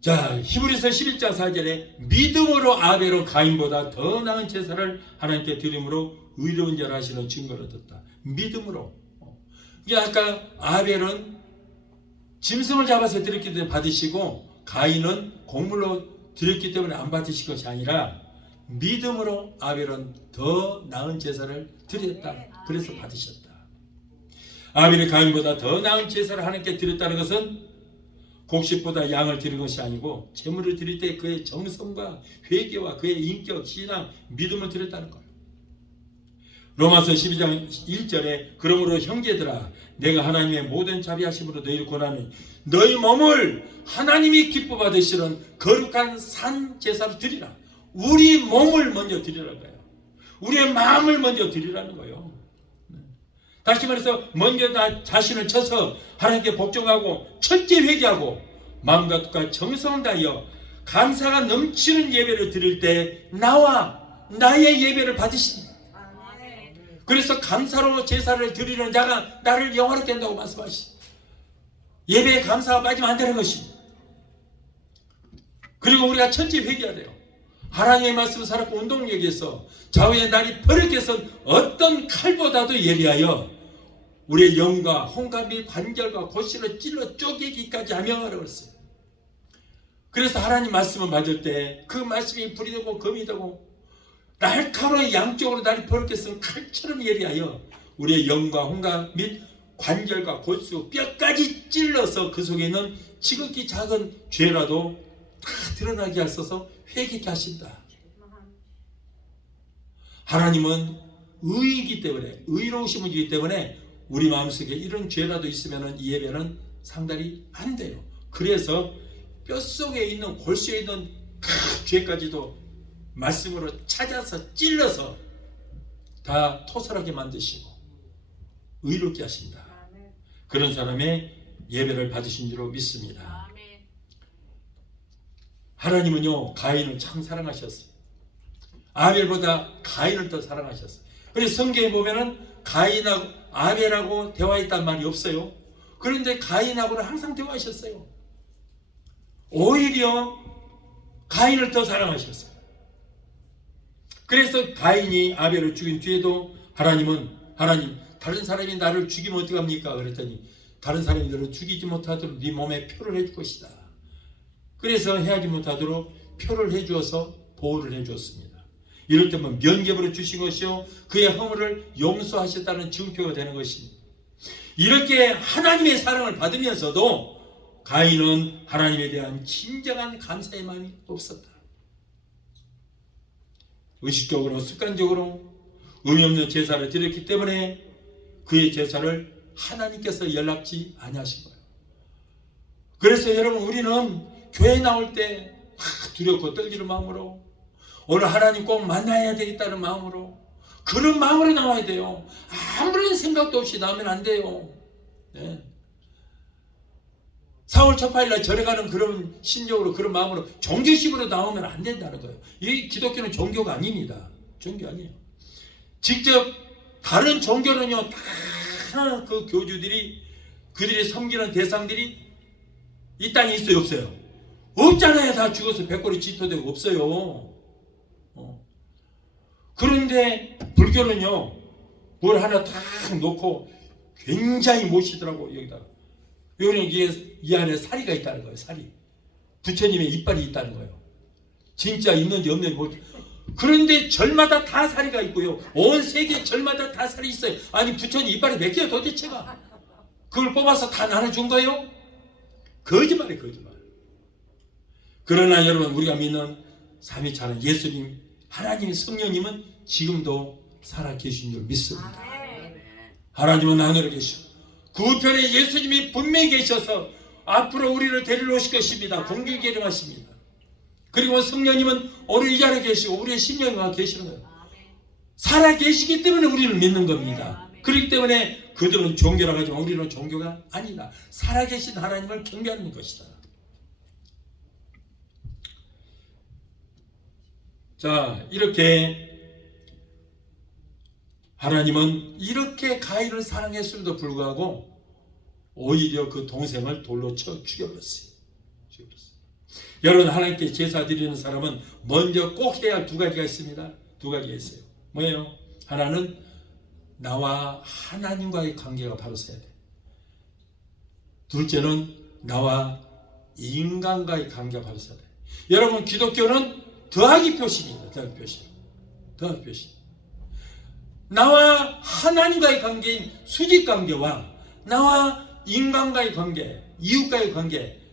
자, 히브리서 11장 4절에 믿음으로 아벨은 가인보다 더 나은 제사를 하나님께 드림으로 의로운 자라 하시는 증거를 얻었다. 믿음으로. 이게 아까 아벨은 짐승을 잡아서 드렸기 때문에 받으시고 가인은 곡물로 드렸기 때문에 안 받으실 것이 아니라 믿음으로 아벨은 더 나은 제사를 드렸다. 그래서 받으셨다. 아벨이 가인보다 더 나은 제사를 하나님께 드렸다는 것은 곡식보다 양을 드린 것이 아니고 제물을 드릴 때 그의 정성과 회개와 그의 인격, 신앙, 믿음을 드렸다는 거예요. 로마서 12장 1절에 그러므로 형제들아 내가 하나님의 모든 자비하심으로 너희를 권하니 너희 몸을 하나님이 기뻐 받으시는 거룩한 산 제사로 드리라. 우리 몸을 먼저 드리라는 거예요. 우리의 마음을 먼저 드리라는 거예요. 다시 말해서 먼저 나 자신을 쳐서 하나님께 복종하고 첫째 회개하고 마음과 뜻과 정성을 다하여 감사가 넘치는 예배를 드릴 때 나와 나의 예배를 받으신다. 그래서 감사로 제사를 드리는 자가 나를 영화롭게 한다고 말씀하시. 예배에 감사가 빠지면 안 되는 것입니다. 그리고 우리가 첫째 회개해야 돼요. 하나님의 말씀을 살았고 운동력에서 좌우의 날이 버릇해선 어떤 칼보다도 예리하여 우리의 영과 혼과 및 관절과 골실을 찔러 쪼개기까지 하명하라고 했어요. 그래서 하나님 말씀을 맞을 때 그 말씀이 불이 되고 검이 되고 날카로운 양쪽으로 날이 버릇해선 칼처럼 예리하여 우리의 영과 혼과 및 관절과 골수 뼈까지 찔러서 그 속에 있는 지극히 작은 죄라도 다 드러나게 하셔서 회개케 하신다. 하나님은 의이기 때문에 의로우신 분이기 때문에 우리 마음속에 이런 죄라도 있으면 이 예배는 상달이 안 돼요. 그래서 뼛속에 있는 골수에 있는 그 죄까지도 말씀으로 찾아서 찔러서 다 토설하게 만드시고 의롭게 하신다. 그런 사람의 예배를 받으신 줄로 믿습니다. 하나님은요 가인을 참 사랑하셨어요. 아벨보다 가인을 더 사랑하셨어요. 그래서 성경에 보면은 가인하고 아벨하고 대화했단 말이 없어요. 그런데 가인하고는 항상 대화하셨어요. 오히려 가인을 더 사랑하셨어요. 그래서 가인이 아벨을 죽인 뒤에도 하나님 다른 사람이 나를 죽이면 어떡합니까? 그랬더니 다른 사람이 너를 죽이지 못하도록 네 몸에 표를 해줄 것이다. 그래서 해하지 못하도록 표를 해주어서 보호를 해주었습니다. 이럴 때면 면죄부를 주신 것이요 그의 허물을 용서하셨다는 증표가 되는 것입니다. 이렇게 하나님의 사랑을 받으면서도 가인은 하나님에 대한 진정한 감사의 마음이 없었다. 의식적으로 습관적으로 의미 없는 제사를 드렸기 때문에 그의 제사를 하나님께서 연락지 아니하신 거예요. 그래서 여러분 우리는 교회 나올 때 두렵고 떨리는 마음으로 오늘 하나님 꼭 만나야 되겠다는 마음으로 그런 마음으로 나와야 돼요. 아무런 생각도 없이 나오면 안 돼요. 네. 4월 첫 8일날 절에 가는 그런 심정으로 그런 마음으로 종교식으로 나오면 안 된다는 거예요. 이 기독교는 종교가 아닙니다. 종교 아니에요. 직접 다른 종교는요 다 그 교주들이 그들이 섬기는 대상들이 이 땅에 있어요 없어요? 없잖아요. 다 죽어서 백골이 짙어되고 없어요. 그런데 불교는요 뭘 하나 딱 놓고 굉장히 모시더라고. 여기다가 여기는 이 안에 사리가 있다는 거예요. 사리. 부처님의 이빨이 있다는 거예요. 진짜 있는지 없는지 모르겠어요. 그런데 절마다 다 사리가 있고요. 온 세계 절마다 다 살이 있어요. 아니 부처님 이빨이 몇 개야 도대체가? 그걸 뽑아서 다 나눠준 거예요? 거짓말이에요. 거짓말. 그러나 여러분 우리가 믿는 삼위차는 예수님 하나님 성령님은 지금도 살아계신 줄 믿습니다. 하나님은 하늘에 계시고 그 우편에 예수님이 분명히 계셔서 앞으로 우리를 데리러 오실 것입니다. 공중에 계름하십니다. 그리고 성령님은 오늘 이 자리에 계시고 우리의 심령과 계시는 거예요. 살아계시기 때문에 우리는 믿는 겁니다. 그렇기 때문에 그들은 종교라고 하지만 우리는 종교가 아니다. 살아계신 하나님을 경배하는 것이다. 자, 이렇게 하나님은 이렇게 가인을 사랑했음에도 불구하고 오히려 그 동생을 돌로 쳐 죽여버렸어요. 여러분 하나님께 제사 드리는 사람은 먼저 꼭 해야 할 두 가지가 있습니다. 두 가지가 있어요. 뭐예요? 하나는 나와 하나님과의 관계가 바로 서야 돼. 둘째는 나와 인간과의 관계가 바로 서야 돼. 여러분 기독교는 더하기 표시입니다. 더하기 표시. 더하기 표시. 나와 하나님과의 관계인 수직관계와 나와 인간과의 관계, 이웃과의 관계,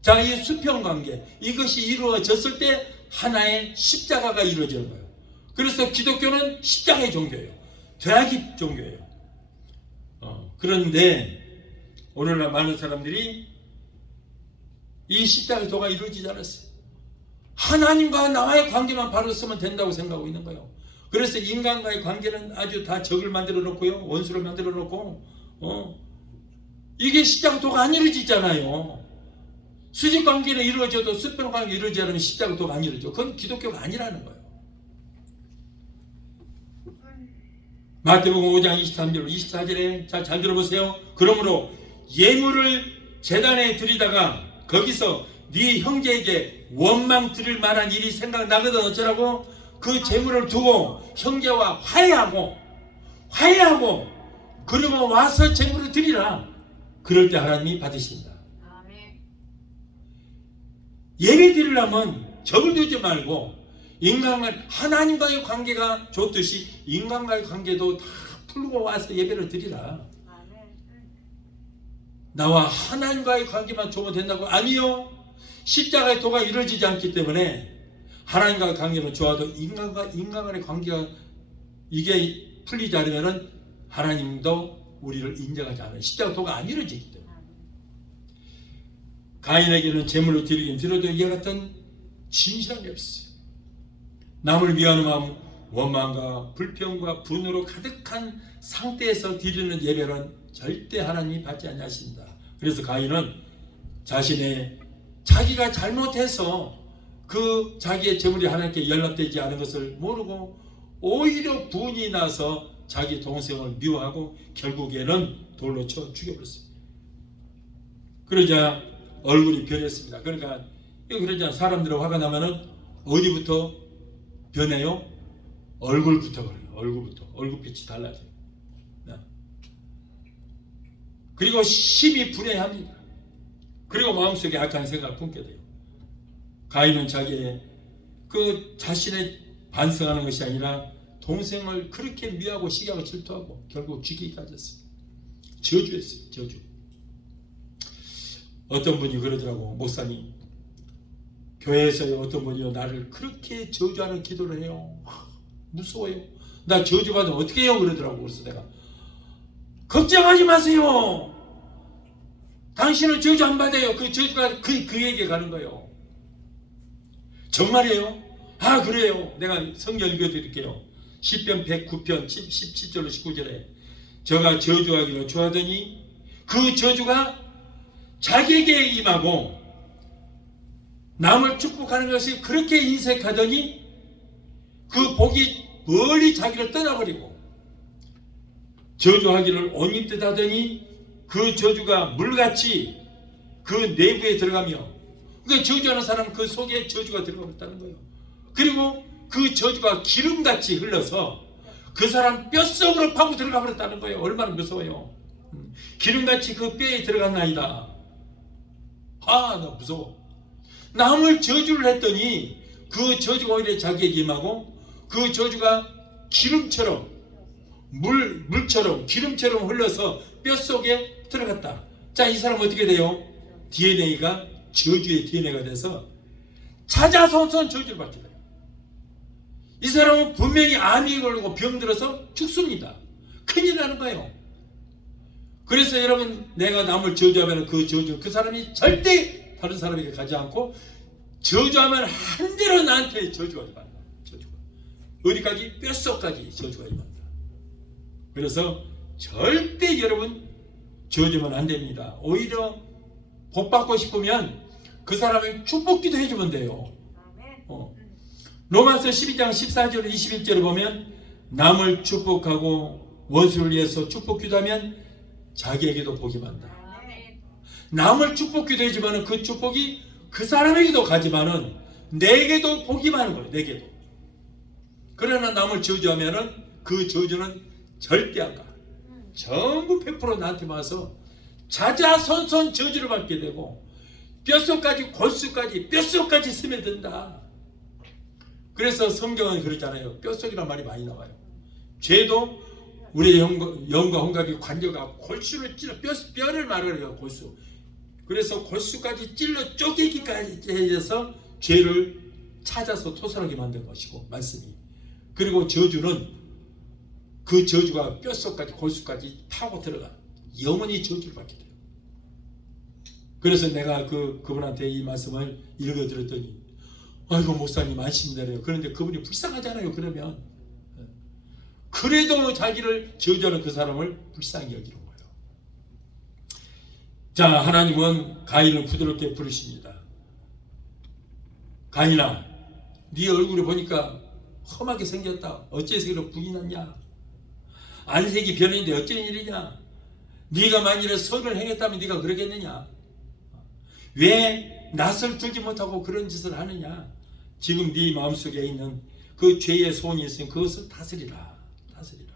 자, 이 수평관계 이것이 이루어졌을 때 하나의 십자가가 이루어지는 거예요. 그래서 기독교는 십자가의 종교예요. 죄악의 종교예요. 그런데 오늘날 많은 사람들이 이 십자가의 도가 이루어지지 않았어요. 하나님과 나와의 관계만 바로 쓰면 된다고 생각하고 있는 거예요. 그래서 인간과의 관계는 아주 다 적을 만들어 놓고요. 원수를 만들어 놓고 이게 십자가 도가 안 이루어지잖아요. 수직관계는 이루어져도 수평관계 이루어지지 않으면 십자가 도가 안 이루어져. 그건 기독교가 아니라는 거예요. 마태복음 5장 23절 24절에 잘 들어보세요. 그러므로 예물을 제단에 드리다가 거기서 네 형제에게 원망 드릴 만한 일이 생각나거든 어쩌라고? 그 재물을 두고 형제와 화해하고 그러면 와서 재물을 드리라. 그럴 때 하나님이 받으신다. 예배 드리려면 적을 두지 말고 인간과 하나님과의 관계가 좋듯이 인간과의 관계도 다 풀고 와서 예배를 드리라. 나와 하나님과의 관계만 좋으면 된다고? 아니요. 십자가의 도가 이루어지지 않기 때문에 하나님과의 관계는 좋아도 인간과 인간 간의 관계가 이게 풀리지 않으면 하나님도 우리를 인정하지 않아요. 십자가 도가 안 이루어지기 때문에. 가인에게는 제물로 드리긴 드려도 이와 같은 진실함이 없어요. 남을 위하는 마음, 원망과 불평과 분으로 가득한 상태에서 드리는 예배는 절대 하나님이 받지 아니하신다. 그래서 가인은 자기가 잘못해서 그 자기의 제물이 하나님께 연락되지 않은 것을 모르고 오히려 분이 나서 자기 동생을 미워하고 결국에는 돌로 쳐 죽여버렸습니다. 그러자 얼굴이 변했습니다. 그러니까 그러자 사람들은 화가 나면은 어디부터 변해요? 얼굴부터 그래요. 얼굴빛이 달라져요. 그리고 심히 불행합니다. 그리고 마음속에 악한 생각을 품게 돼요. 가인은 자기의 그 자신의 반성하는 것이 아니라 동생을 그렇게 미워하고 시기하고 질투하고 결국 죽이기까지 했어요. 저주했어요. 저주. 어떤 분이 그러더라고. 목사님, 교회에서 어떤 분이요, 나를 그렇게 저주하는 기도를 해요. 무서워요. 나 저주받으면 어떻게 해요? 그러더라고. 그래서 내가 걱정하지 마세요. 당신은 저주 안 받아요. 그 저주가 그에게 가는 거예요. 정말이에요? 아, 그래요. 내가 성경 읽어드릴게요. 시편 109편 17절로 19절에 저가 저주하기로 좋아하더니 그 저주가 자기에게 임하고 남을 축복하는 것이 그렇게 인색하더니 그 복이 멀리 자기를 떠나버리고 저주하기를 옹입듯 하더니 그 저주가 물같이 그 내부에 들어가며 그 저주하는 사람은 그 속에 저주가 들어갔다는 거예요. 그리고 그 저주가 기름같이 흘러서 그 사람 뼛속으로 파고 들어가 버렸다는 거예요. 얼마나 무서워요. 기름같이 그 뼈에 들어갔나이다. 아, 나 무서워. 남을 저주를 했더니 그 저주가 오히려 자기에게 임하고 그 저주가 기름처럼 물처럼 기름처럼 흘러서 뼛속에 들어갔다. 자, 이 사람은 어떻게 돼요? DNA가 저주의 DNA가 돼서 자자손손 저주를 받게 돼요. 이 사람은 분명히 암이 걸리고 병들어서 죽습니다. 큰일 나는 거예요. 그래서 여러분, 내가 남을 저주하면 그 저주, 그 사람이 절대 다른 사람에게 가지 않고 저주하면 한 대로 나한테 저주가 임한다. 저주가. 어디까지? 뼛속까지 저주가 임한다. 그래서 절대 여러분 저주면 안 됩니다. 오히려 복 받고 싶으면 그 사람의 축복기도 해주면 돼요. 로마서 12장 14절 21절을 보면 남을 축복하고 원수를 위해서 축복기도 하면 자기에게도 복이 많다. 남을 축복기도 해주면 그 축복이 그 사람에게도 가지만은 내게도 복이 많은 거예요. 내게도. 그러나 남을 저주하면은 그 저주는 절대 안 가. 전부 100% 나한테 와서 자자손손 저주를 받게 되고 뼛속까지 골수까지 뼛속까지 스며든다. 그래서 성경은 그러잖아요. 뼛속이란 말이 많이 나와요. 죄도 우리의 영과 혼각의 관계가 골수를 찔러 뼈를 말하는 골수. 그래서 골수까지 찔러 쪼개기까지 해서 죄를 찾아서 토설하게 만든 것이고 말씀이. 그리고 저주는 그 저주가 뼛속까지 골수까지 타고 들어가 영원히 저주를 받게 돼요. 그래서 내가 그분한테 이 말씀을 읽어드렸더니 아이고 목사님 안심되네요. 그런데 그분이 불쌍하잖아요. 그러면 그래도 자기를 저주하는 그 사람을 불쌍히 여기는 거예요. 자, 하나님은 가인을 부드럽게 부르십니다. 가인아, 네 얼굴을 보니까 험하게 생겼다. 어째서 그렇게 불이 났냐? 안색이 변했는데 어쩐 일이냐? 네가 만일에 선을 행했다면 네가 그러겠느냐? 왜 낯을 들지 못하고 그런 짓을 하느냐? 지금 네 마음속에 있는 그 죄의 소원이 있으면 그것을 다스리라. 다스리라.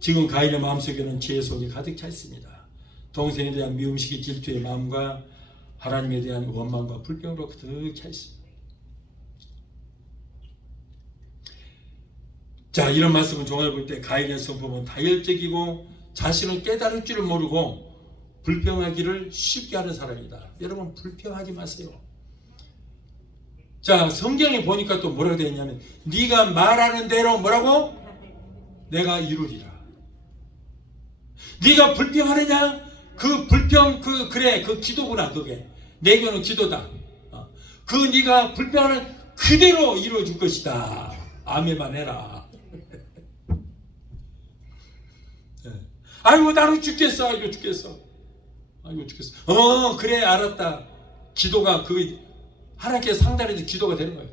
지금 가인의 마음속에는 죄의 소원이 가득 차 있습니다. 동생에 대한 미움식이 질투의 마음과 하나님에 대한 원망과 불평으로 가득 차 있습니다. 자, 이런 말씀을 종합해 볼 때 가인의 성품은 다혈적이고 자신은 깨달을 줄을 모르고 불평하기를 쉽게 하는 사람이다. 여러분 불평하지 마세요. 자, 성경에 보니까 또 뭐라고 되어 있냐면 네가 말하는 대로 뭐라고? 내가 이루리라. 네가 불평하느냐? 그 불평 그래 그 기도구나. 그게 내교는 기도다. 그 네가 불평하는 그대로 이루어질 것이다. 아멘만 해라. 아이고 나는 죽겠어. 아이고 죽겠어. 아이고 죽겠어. 그래 알았다. 기도가 그 하나님께 상달해서 기도가 되는 거예요.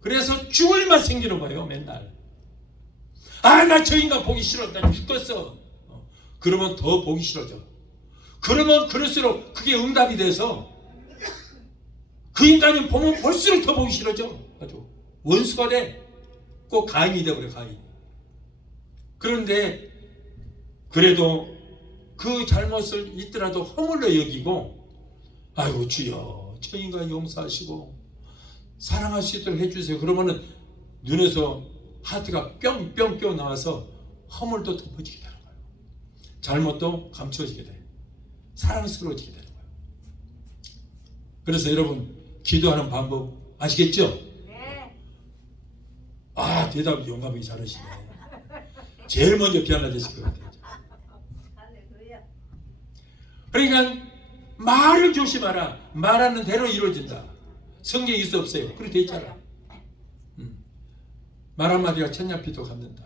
그래서 죽을 일만 생기는 거예요. 맨날. 아, 나 저 인간 보기 싫어. 나 죽겠어. 그러면 더 보기 싫어져. 그러면 그럴수록 그게 응답이 돼서 그 인간이 보면 볼수록 더 보기 싫어져. 아주 원수가 돼. 꼭 가인이 돼버려. 가인. 그런데 그래도 그 잘못을 있더라도 허물로 여기고 아이고 주여 저 인간 용서하시고 사랑할 수 있도록 해주세요. 그러면은 눈에서 하트가 뿅뿅 껴 나와서 허물도 덮어지게 되는 거예요. 잘못도 감춰지게 돼요. 사랑스러워지게 되는 거예요. 그래서 여러분 기도하는 방법 아시겠죠? 네. 아 대답 용감하게 잘하시네. 제일 먼저 피하나 되실 것 같아요. 할렐루야. 그러니까 말을 조심하라. 말하는 대로 이루어진다. 성경에 있어 없어요? 그렇게 돼 있잖아. 말 한마디가 천냥피도 갚는다.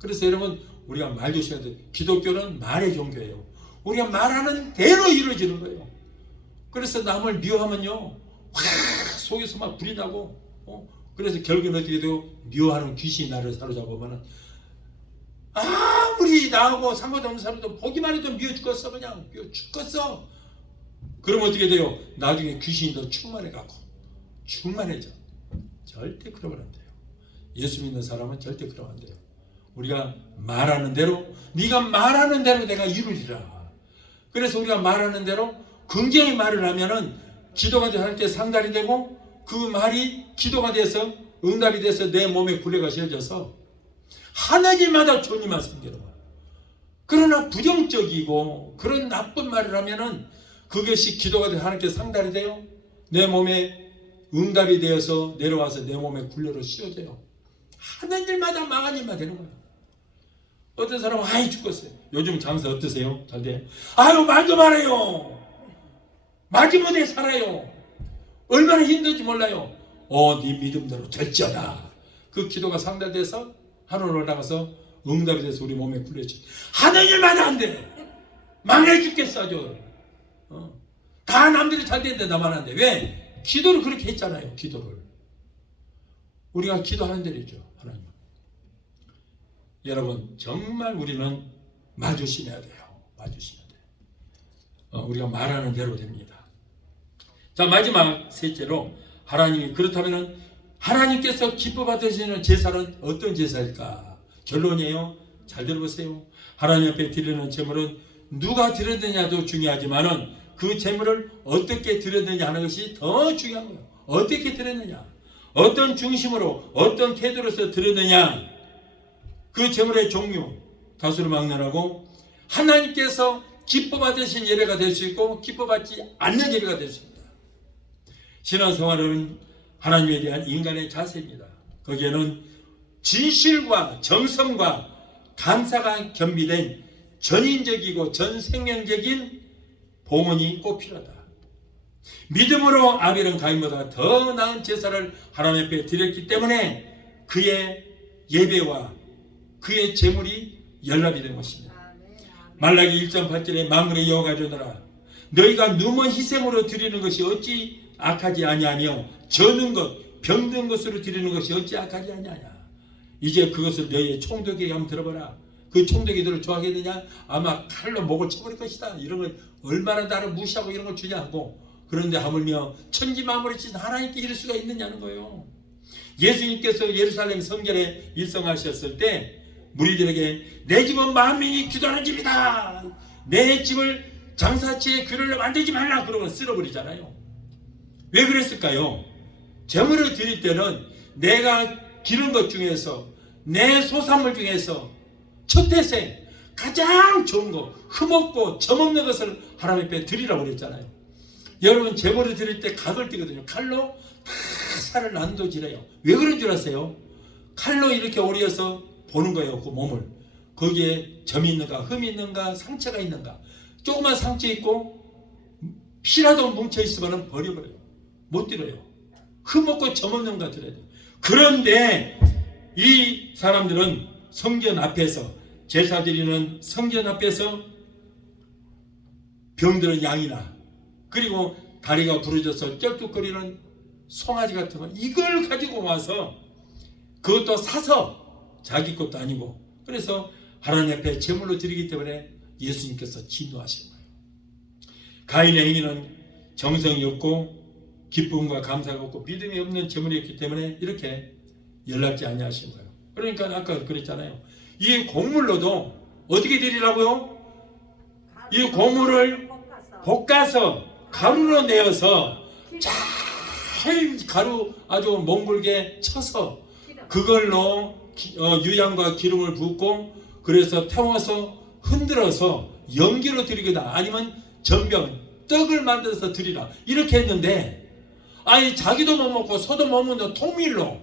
그래서 여러분 우리가 말 조심해야 돼. 기독교는 말의 종교예요. 우리가 말하는 대로 이루어지는 거예요. 그래서 남을 미워하면요 속에서 막 불이 나고 그래서 결국은 어떻게 돼요? 미워하는 귀신이 나를 사로잡으면 아무리 나하고 상관없는 사람도 보기만 해도 미워 죽겠어. 그냥 미워 죽겠어. 그럼 어떻게 돼요? 나중에 귀신이 더 충만해갖고 충만해져. 절대 그러면 안 돼요. 예수 믿는 사람은 절대 그러면 안 돼요. 우리가 말하는 대로 네가 말하는 대로 내가 이루리라. 그래서 우리가 말하는 대로 긍정의 말을 하면은 기도가 할 때 상달이 되고 그 말이 기도가 돼서 응답이 돼서 내 몸에 굴레가 씌워져서 하나님마다 좋은 일만 생기는 거야. 그러나 부정적이고 그런 나쁜 말을 하면은 그것이 기도가 돼서 하나님께 상달이 돼요. 내 몸에 응답이 되어서 내려와서 내 몸에 굴레로 씌워져요. 하는 일마다 망한 일만 되는 거예요. 어떤 사람은 아이 죽겠어요. 요즘 장사 어떠세요? 잘 돼요? 아유 말도 말아요. 마지못해 살아요. 얼마나 힘든지 몰라요. 네 믿음대로 될지어다. 그 기도가 상달돼서 하늘로 올라가서 응답이 돼서 우리 몸에 굴려져. 하는 일마다 안 돼. 망해 죽겠어 아주. 다 남들이 잘 되는데 나만 안 돼. 왜? 기도를 그렇게 했잖아요. 기도를. 우리가 기도하는 대로죠. 하나님. 여러분 정말 우리는 말 조심해야 돼요. 말 조심해야 돼요. 우리가 말하는 대로 됩니다. 자 마지막 셋째로 하나님이 그렇다면 하나님께서 기뻐 받으시는 제사는 어떤 제사일까? 결론이에요. 잘 들어보세요. 하나님 앞에 드리는 제물은 누가 드렸느냐도 중요하지만은 그 제물을 어떻게 드렸느냐 하는 것이 더 중요한 거예요. 어떻게 드렸느냐, 어떤 중심으로 어떤 태도로서 드렸느냐. 그 제물의 종류 다수를 막론하고 하나님께서 기뻐 받으신 예배가 될 수 있고 기뻐 받지 않는 예배가 될 수 있다. 신앙생활은 하나님에 대한 인간의 자세입니다. 거기에는 진실과 정성과 감사가 겸비된 전인적이고 전생명적인 봉헌이 꼭 필요하다. 믿음으로 아벨은 가인보다 더 나은 제사를 하나님 앞에 드렸기 때문에 그의 예배와 그의 제물이 연락이 된 것입니다. 말라기 1.8절에 만물의 여호와가 이르노라 너희가 누먼 희생으로 드리는 것이 어찌 악하지 아니하며 저는 것 병든 것으로 드리는 것이 어찌 악하지 아니하냐. 이제 그것을 너희의 총독에게 한번 들어봐라. 그 총독이들을 좋아하겠느냐? 아마 칼로 목을 쳐버릴 것이다. 이런 걸 얼마나 나를 무시하고 이런 걸 주냐고. 그런데 하물며 천지만물을 하나님께 이럴 수가 있느냐는 거예요. 예수님께서 예루살렘 성전에 일성하셨을 때 무리들에게 내 집은 만민이 기도하는 집이다. 내 집을 장사치의 규례로 만들지 말라. 그러면 쓸어버리잖아요. 왜 그랬을까요? 제물을 드릴 때는 내가 기른 것 중에서 내 소산물 중에서 첫 해생 가장 좋은 거 흠없고 점없는 것을 하나님 앞에 드리라고 그랬잖아요. 여러분 제물을 드릴 때 각을 띠거든요. 칼로 다 살을 난도질해요. 왜 그런 줄 아세요? 칼로 이렇게 오려서 보는 거예요. 그 몸을. 거기에 점이 있는가 흠이 있는가 상처가 있는가. 조그만 상처 있고 피라도 뭉쳐 있으면 버려버려요. 못 드려요. 흠없고 점없는 거 드려야 돼요. 그런데 이 사람들은 성전 앞에서 제사 드리는 성전 앞에서 병들은 양이나 그리고 다리가 부러져서 쩔뚝거리는 송아지 같은 거 이걸 가지고 와서 그것도 사서 자기 것도 아니고 그래서 하나님 앞에 제물로 드리기 때문에 예수님께서 진노하신 거예요. 가인의 행위는 정성이 없고 기쁨과 감사가 없고 믿음이 없는 제물이었기 때문에 이렇게 연락지 아니하신 거예요. 그러니까 아까 그랬잖아요. 이 곡물로도 어떻게 드리라고요? 이 고무를 볶아서 가루로 내어서 잘 가루 아주 몽글게 쳐서 그걸로 유향과 기름을 붓고 그래서 태워서 흔들어서 연기로 드리거나 아니면 전병 떡을 만들어서 드리라 이렇게 했는데 아니 자기도 못 먹고 소도 못 먹는 통밀로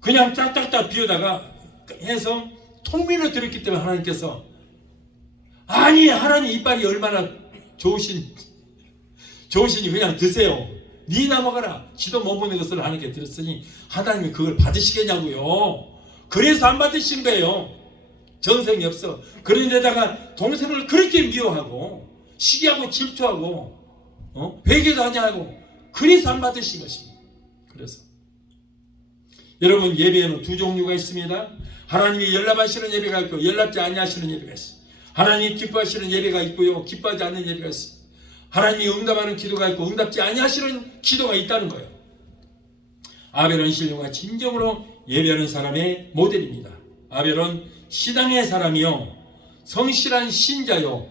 그냥 짝짝짝 비우다가 해서 통밀로 드렸기 때문에 하나님께서 아니 하나님 이빨이 얼마나 좋으시니 그냥 드세요. 니나 먹어라. 지도 못 먹는 것을 하나님께 드렸으니 하나님이 그걸 받으시겠냐고요. 그래서 안 받으신 거예요. 정성이 없어. 그런데다가 동생을 그렇게 미워하고 시기하고 질투하고 회개도 하지 않고 그래서 안 받으신 것입니다. 그래서 여러분 예배에는 두 종류가 있습니다. 하나님이 연락하시는 예배가 있고 연락지 아니하시는 예배가 있습니다. 하나님이 기뻐하시는 예배가 있고요. 기뻐하지 않는 예배가 있습니다. 하나님이 응답하는 기도가 있고 응답지 아니하시는 기도가 있다는 거예요. 아벨은 신령과 진정으로 예배하는 사람의 모델입니다. 아벨은 신앙의 사람이요 성실한 신자요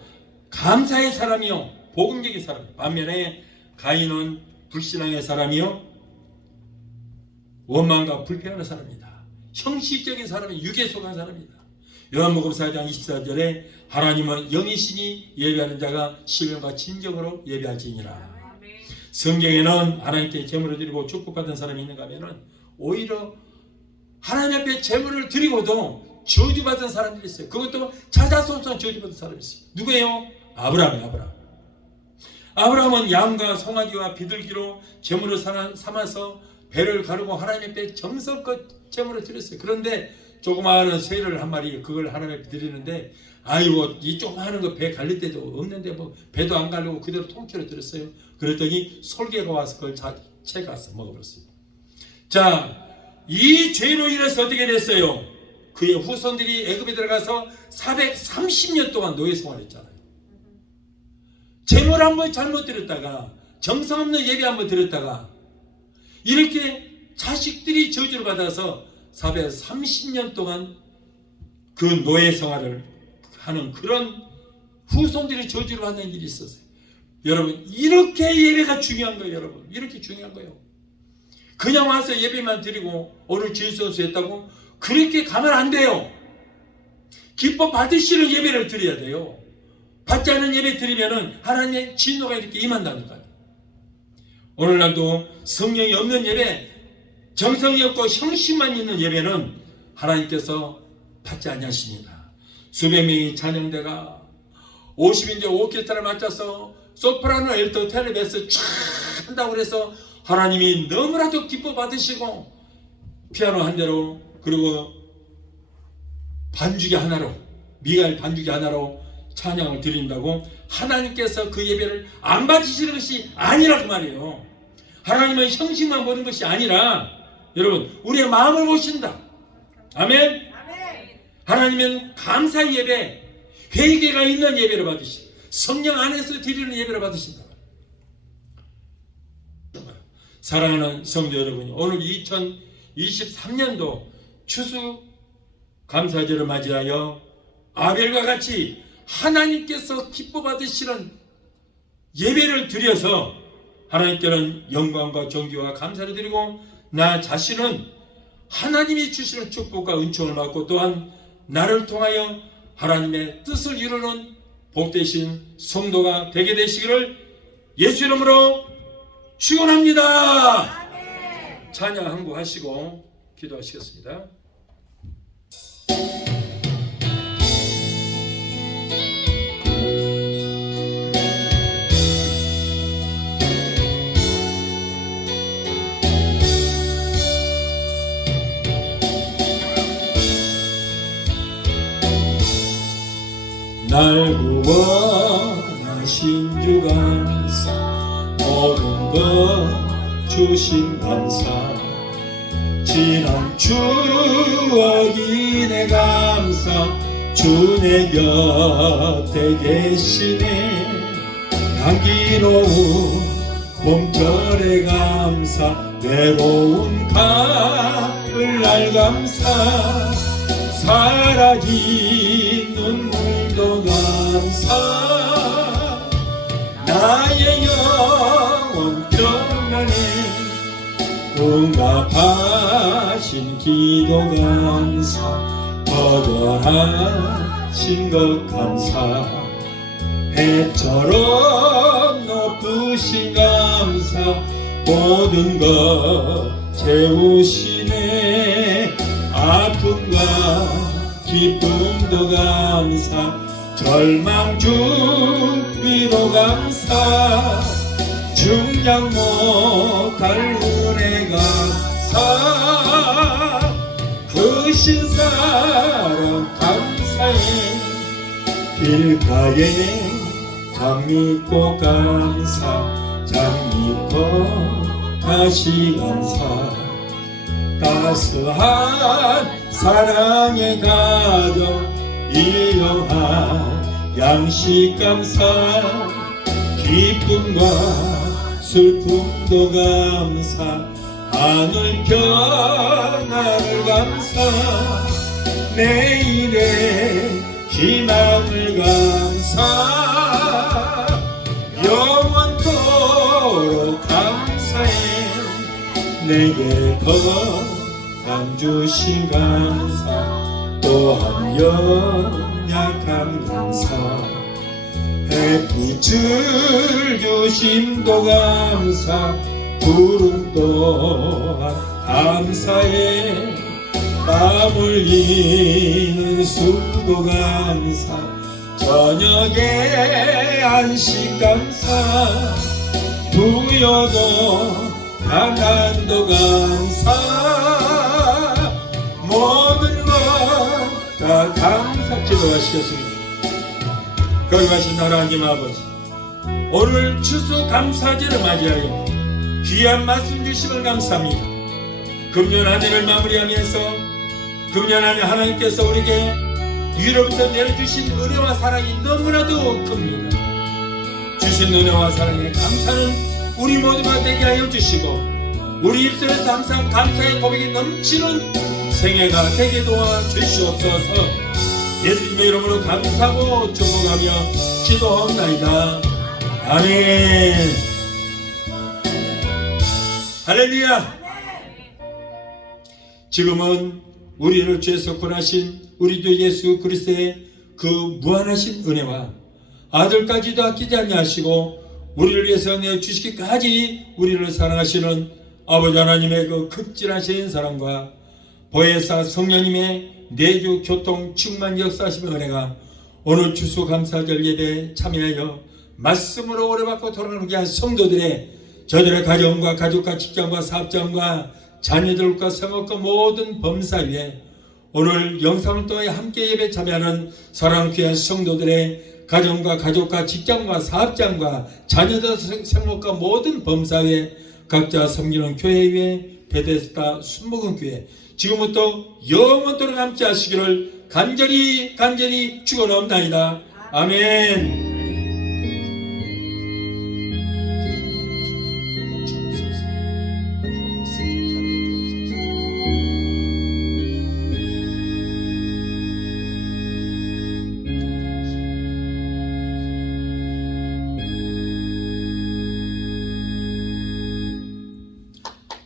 감사의 사람이요 복음적인 사람. 반면에 가인은 불신앙의 사람이요 원망과 불평하는 사람입니다. 형식적인 사람이 육에 속한 사람입니다. 요한복음 4장 24절에 하나님은 영이시니 예배하는 자가 신령과 진정으로 예배할지니라. 성경에는 하나님께 제물을 드리고 축복받은 사람이 있는가 하면은 오히려 하나님 앞에 제물을 드리고도 저주받은 사람들이 있어요. 그것도 찾아서서 저주받은 사람이 있어요. 누구예요? 아브라함이에요. 아브라함은 양과 송아지와 비둘기로 제물을 삼아서 배를 가르고 하나님 앞에 정성껏 제물을 드렸어요. 그런데 조그마한 새를 한 마리 그걸 하나님 앞에 드리는데 아이고 이 조그마한 거 배 갈릴 때도 없는데 뭐 배도 안 가르고 그대로 통째로 드렸어요. 그랬더니 솔개가 와서 그걸 채 가서 먹어버렸어요. 자, 이 죄로 인해서 어떻게 됐어요? 그의 후손들이 애굽에 들어가서 430년 동안 노예 생활했잖아요. 제물 한번 잘못 드렸다가 정성 없는 예배 한번 드렸다가 이렇게 자식들이 저주를 받아서 430년 동안 그 노예 생활을 하는 그런 후손들이 저주를 받는 일이 있었어요. 여러분 이렇게 예배가 중요한 거예요. 여러분 이렇게 중요한 거예요. 그냥 와서 예배만 드리고 오늘 진수선수 했다고 그렇게 가면 안 돼요. 기뻐 받으시는 예배를 드려야 돼요. 받지 않은 예배 드리면은 하나님의 진노가 이렇게 임한다니까요. 오늘날도 성령이 없는 예배, 정성이 없고 형식만 있는 예배는 하나님께서 받지 아니하십니다. 수백 명의 찬양대가 50인조 오케스트라를 맡아서 소프라노 엘토 테레베스 쫙 한다고 그래서 하나님이 너무나도 기뻐 받으시고 피아노 한 대로 그리고 반주기 하나로 미갈 반주기 하나로 찬양을 드린다고 하나님께서 그 예배를 안 받으시는 것이 아니라고 말이에요. 하나님은 형식만 보는 것이 아니라 여러분 우리의 마음을 보신다. 아멘. 하나님은 감사 예배, 회개가 있는 예배를 받으신다. 성령 안에서 드리는 예배를 받으신다. 사랑하는 성도 여러분, 오늘 2023년도 추수 감사절을 맞이하여 아벨과 같이 하나님께서 기뻐 받으시는 예배를 드려서 하나님께는 영광과 존귀와 감사를 드리고 나 자신은 하나님이 주시는 축복과 은총을 받고 또한 나를 통하여 하나님의 뜻을 이루는 복되신 성도가 되게 되시기를 예수 이름으로 축원합니다. 찬양 한 구 하시고 기도하시겠습니다. 날 구원하신 주 감사 모든 것 주신 감사 지난 추억이 내 감사 주 내 곁에 계시네 향기로운 봄철의 감사 외로운 가을날 감사 사라진 눈물도 감사 나의 영혼 평안에 응답하신 기도 감사 거절하신 것 감사 해처럼 높으신 감사 모든 것 채우시네 아픔과 기쁨도 감사 절망 죽비도 감사 중량 못할 은혜 감사 크신 사랑 감사해 길가에 참 믿고 감사 참 믿고 다시 감사 따스한 사랑의 가정 일용할 양식 감사 기쁨과 슬픔도 감사 하늘 평안을 감사 내일의 희망을 감사 영원토록 감사해 내게 건강 주신 감사 또한 연약함 감사 햇빛을 주심도 감사 구름 또한 감사해 땀 흘리는 수도 감사 저녁에 안식 감사 부여도 가난도 감사 모든 것 다 감사 기도하시겠습니다. 거룩하신 하나님 아버지 오늘 추수 감사절을 맞이하여 귀한 말씀 주심을 감사합니다. 금년 한 해를 마무리하면서 금년 한 해 하나님께서 우리에게 위로부터 내려주신 은혜와 사랑이 너무나도 큽니다. 주신 은혜와 사랑에 감사는 우리 모두가 되게 하여 주시고 우리 입술에서 항상 감사의 고백이 넘치는 생애가 되게 도와주시옵소서. 예수님의 이름으로 감사하고 축복하며 기도하옵나이다. 아멘. 할렐루야. 지금은 우리를 죄에서 구원하신 우리 주 예수 그리스도의 그 무한하신 은혜와 아들까지도 아끼지 아니하시고 우리를 위해서 내주시기까지 우리를 사랑하시는 아버지 하나님의 그 극진하신 사랑과 보혜사 성령님의 내주 교통 충만 역사하심의 은혜가 오늘 추수감사절 예배에 참여하여 말씀으로 오래받고 돌아가게 한 성도들의 저들의 가정과 가족과 직장과 사업장과 자녀들과 생업과 모든 범사 위에 오늘 영상을 통해 함께 예배 참여하는 사랑하는 귀한 성도들의 가정과 가족과 직장과 사업장과 자녀들 생업과 모든 범사 위에 각자 섬기는 교회 위에 베데스다 순복음교회 지금부터 영원토록 함께 하시기를 간절히 축원하옵나이다. 아멘.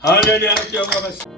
할렐루야. 기억하겠습니다.